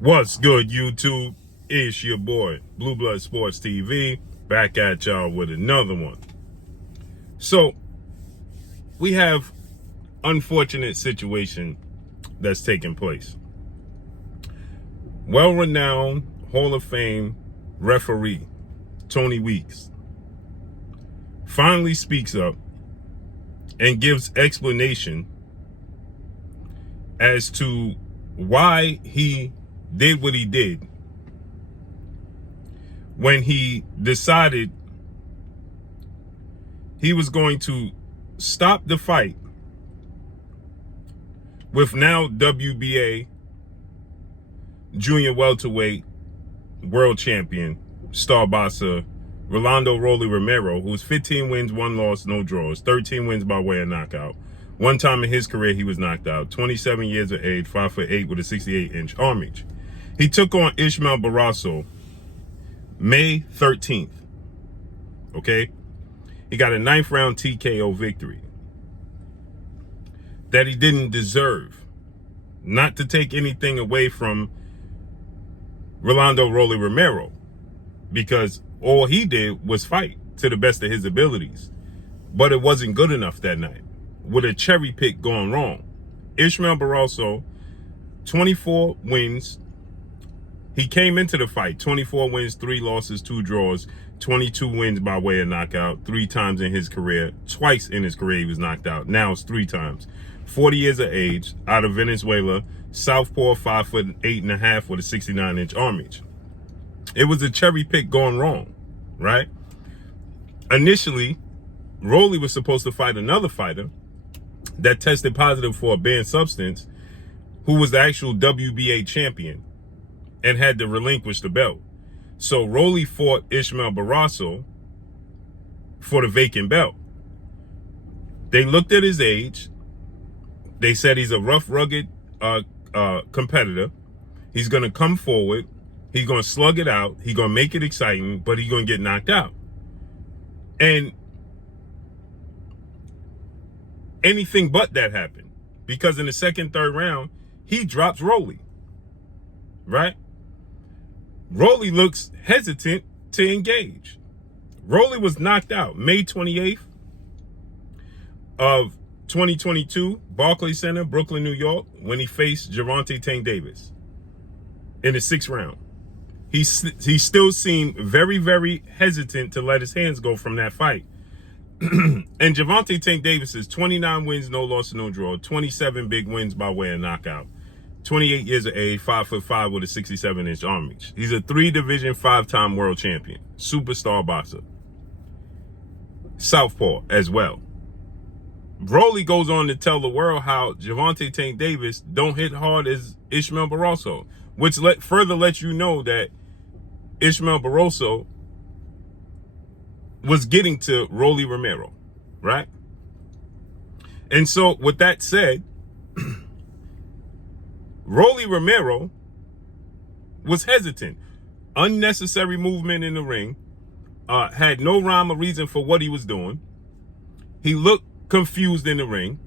What's good, YouTube? It's your boy, Blue Blood Sports TV, back at y'all with another one. So, we have unfortunate situation that's taking place. Well-renowned Hall of Fame referee, Tony Weeks, finally speaks up and gives explanation as to why he did what he did when he decided he was going to stop the fight with now WBA junior welterweight world champion star boxer Rolando Rolly Romero, who's 15 wins, 1 loss, no draws, 13 wins by way of knockout. One time in his career he was knocked out. 27 years of age, 5'8" with a 68-inch arm reach. He took on Ishmael Barroso May 13th. Okay? He got a 9th round TKO victory that he didn't deserve. Not to take anything away from Rolando Rolly Romero, because all he did was fight to the best of his abilities. But it wasn't good enough that night, with a cherry pick going wrong. Ishmael Barroso, 24 wins. He came into the fight, 24 wins, 3 losses, 2 draws, 22 wins by way of knockout, 3 times in his career. Twice in his career he was knocked out. Now it's 3 times. 40 years of age, out of Venezuela, southpaw, 5'8.5" with a 69-inch arm reach. It was a cherry pick going wrong, right? Initially, Rolly was supposed to fight another fighter that tested positive for a banned substance, who was the actual WBA champion and had to relinquish the belt. So Rolly fought Ishmael Barroso for the vacant belt. They looked at his age. They said he's a rough, rugged competitor. He's going to come forward. He's going to slug it out. He's going to make it exciting, but he's going to get knocked out. And anything but that happened, because in the second, third round, he drops Rolly, right? Rolly looks hesitant to engage. Rolly was knocked out May 28th of 2022, Barclays Center, Brooklyn, New York, when he faced Gervonta Tank Davis in the 6th round. He still seemed very, very hesitant to let his hands go from that fight. And Gervonta Tank Davis is 29 wins, no loss, no draw, 27 big wins by way of knockout. 28 years of age, 5'5" with a 67-inch arm reach. He's a 3-division, 5-time world champion, superstar boxer. Southpaw as well. Rolly goes on to tell the world how Gervonta Tank Davis don't hit hard as Ishmael Barroso, which further lets you know that Ishmael Barroso was getting to Rolly Romero, right? And so with that said, Rolly Romero was hesitant. Unnecessary movement in the ring. Had no rhyme or reason for what he was doing. He looked confused in the ring,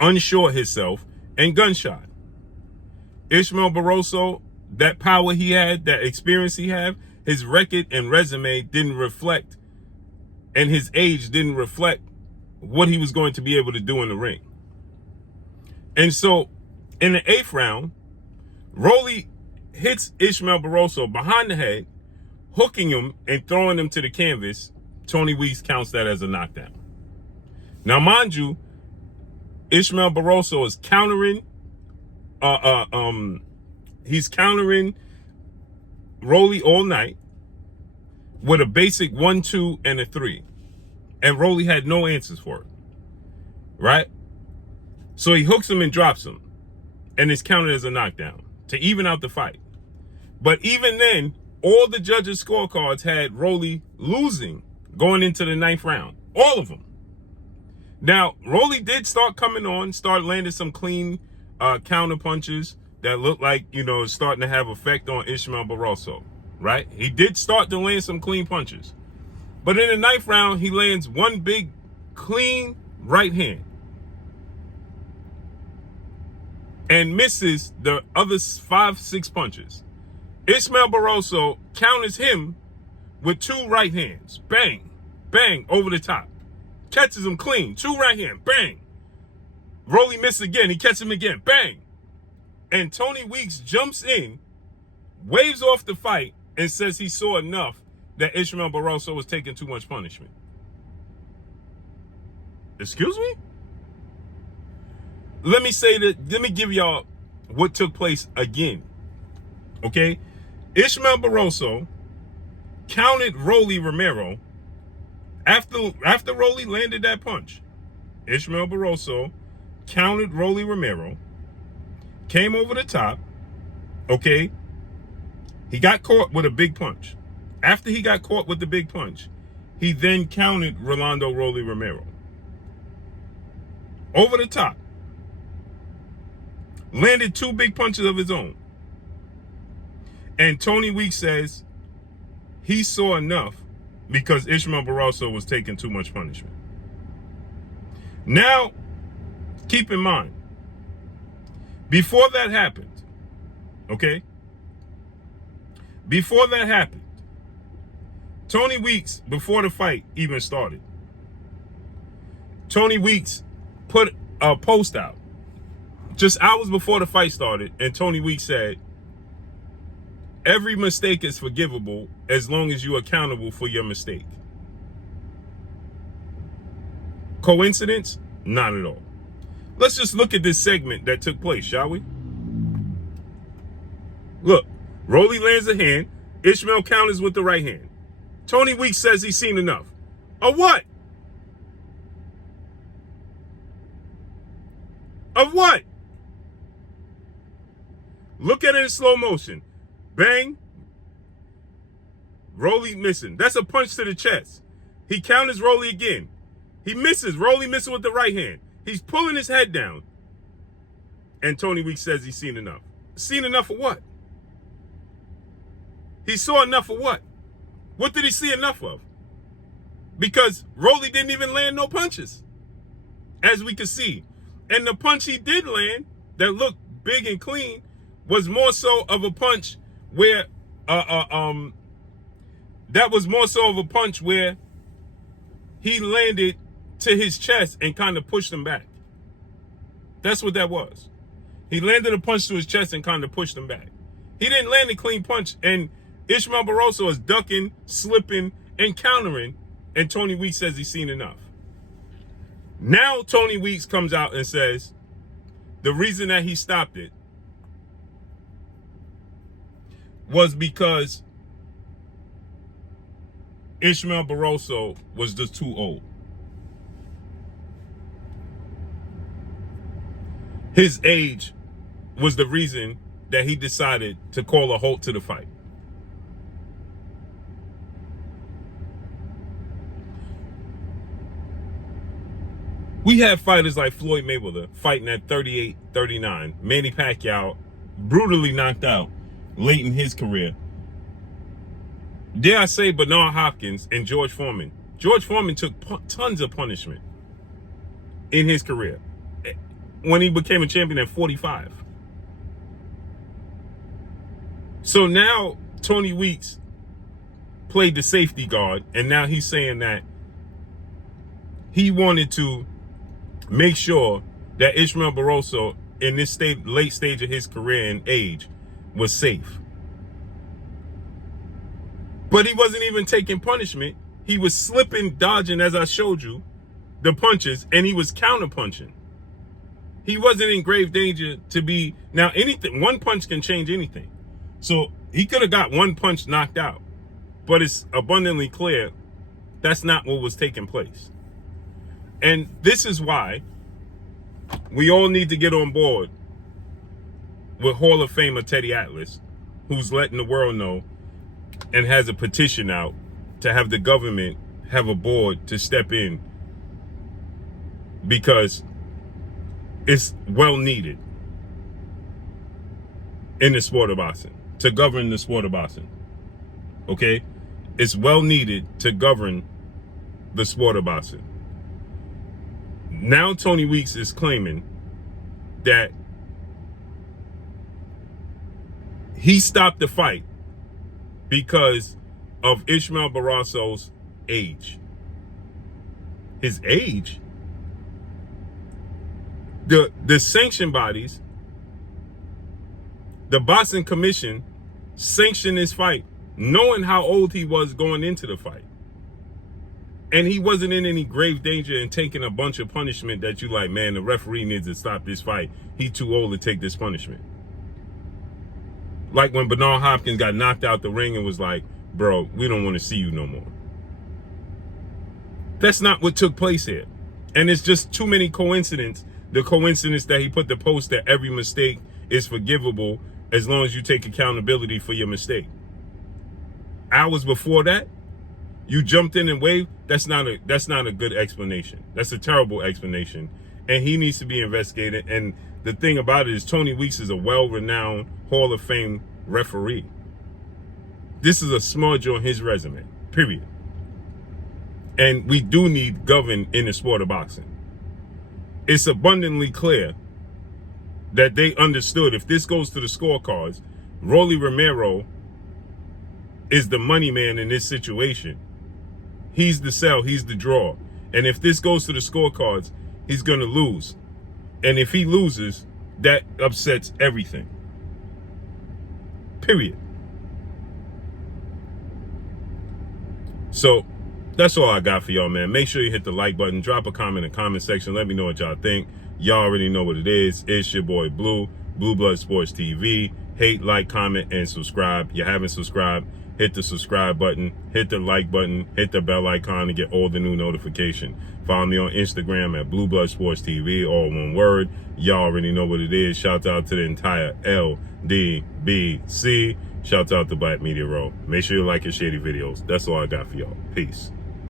unsure himself, and gunshot. Ishmael Barroso, that power he had, that experience he had, his record and resume didn't reflect, and his age didn't reflect what he was going to be able to do in the ring. And so in the 8th round, Rolly hits Ishmael Barroso behind the head, hooking him and throwing him to the canvas. Tony Weeks counts that as a knockdown. Now, mind you, Ishmael Barroso is countering, he's countering Rolly all night with a basic 1-2 and a 3. And Rolly had no answers for it, right? So he hooks him and drops him, and it's counted as a knockdown to even out the fight. But even then, all the judges' scorecards had Rolly losing going into the 9th round. All of them. Now, Rolly did start coming on, start landing some clean counter punches that looked like, starting to have effect on Ishmael Barroso, right? He did start to land some clean punches. But in the 9th round, he lands one big, clean right hand. and misses the other 5-6 punches. Ishmael Barroso counters him with 2 right hands. Bang, bang, over the top. Catches him clean. 2 right hand, bang. Rolly misses again. He catches him again, bang. And Tony Weeks jumps in, waves off the fight, and says he saw enough that Ishmael Barroso was taking too much punishment. Excuse me? Let me give y'all what took place again. Okay? Ishmael Barroso counted Rolly Romero after Rolly landed that punch. Ishmael Barroso counted Rolly Romero, came over the top, okay? He got caught with a big punch. After he got caught with the big punch, he then counted Rolando Rolly Romero. Over the top. Landed 2 big punches of his own. And Tony Weeks says he saw enough because Ishmael Barroso was taking too much punishment. Now, keep in mind, before that happened, okay? Before that happened, Tony Weeks, before the fight even started, Tony Weeks put a post out just hours before the fight started, and Tony Weeks said, every mistake is forgivable as long as you're accountable for your mistake. Coincidence? Not at all. Let's just look at this segment that took place, shall we? Look, Rolly lands a hand. Ishmael counters with the right hand. Tony Weeks says he's seen enough. Of what? Of what? Look at it in slow motion. Bang. Rolly missing. That's a punch to the chest. He counters Rolly again. He misses. Rolly misses with the right hand. He's pulling his head down. And Tony Weeks says he's seen enough. Seen enough of what? He saw enough of what? What did he see enough of? Because Rolly didn't even land no punches, as we could see. And the punch he did land, that looked big and clean, was more so of a punch where, that was more so of a punch where he landed to his chest and kind of pushed him back. That's what that was. He landed a punch to his chest and kind of pushed him back. He didn't land a clean punch, and Ishmael Barroso is ducking, slipping, and countering, and Tony Weeks says he's seen enough. Now Tony Weeks comes out and says the reason that he stopped it was because Ishmael Barroso was just too old. His age was the reason that he decided to call a halt to the fight. We have fighters like Floyd Mayweather fighting at 38, 39. Manny Pacquiao brutally knocked out late in his career. Dare I say Bernard Hopkins and George Foreman. George Foreman took tons of punishment in his career when he became a champion at 45. So now Tony Weeks played the safety guard, and now he's saying that he wanted to make sure that Ishmael Barroso in this late stage of his career and age was safe. But he wasn't even taking punishment. He was slipping, dodging, as I showed you, the punches, and he was counter punching. He wasn't in grave danger to be. Now, anything, one punch can change anything. So he could have got one punch knocked out, but it's abundantly clear that's not what was taking place. And this is why we all need to get on board with Hall of Famer Teddy Atlas, who's letting the world know and has a petition out to have the government have a board to step in, because it's well needed in the sport of boxing, to govern the sport of boxing. Okay? It's well needed to govern the sport of boxing. Now Tony Weeks is claiming that He stopped the fight because of Ishmael Barroso's age. His age? The sanction bodies, the boxing commission, sanctioned this fight knowing how old he was going into the fight. And he wasn't in any grave danger and taking a bunch of punishment that you like, man, the referee needs to stop this fight. He's too old to take this punishment. Like when Bernard Hopkins got knocked out the ring and was like, bro, we don't want to see you no more. That's not what took place here. And it's just too many coincidences. The coincidence that he put the post that every mistake is forgivable as long as you take accountability for your mistake. Hours before that, you jumped in and waved. That's not a good explanation. That's a terrible explanation. And he needs to be investigated. And the thing about it is Tony Weeks is a well-renowned Hall of Fame referee. This is a smudge on his resume, period. And we do need govern in the sport of boxing. It's abundantly clear that they understood if this goes to the scorecards, Rolly Romero is the money man in this situation. He's the sell, he's the draw. And if this goes to the scorecards, he's going to lose. And if he loses, that upsets everything. Period. So that's all I got for y'all, man. Make sure you hit the like button. Drop a comment in the comment section. Let me know what y'all think. Y'all already know what it is. It's your boy Blue, Blue Blood Sports TV. Hate, like, comment, and subscribe. You haven't subscribed, hit the subscribe button, hit the like button, hit the bell icon to get all the new notifications. Follow me on Instagram at Blue Blood Sports TV, all one word. Y'all already know what it is. Shout out to the entire LDBC. Shout out to Black Media Row. Make sure you like and share the videos. That's all I got for y'all. Peace.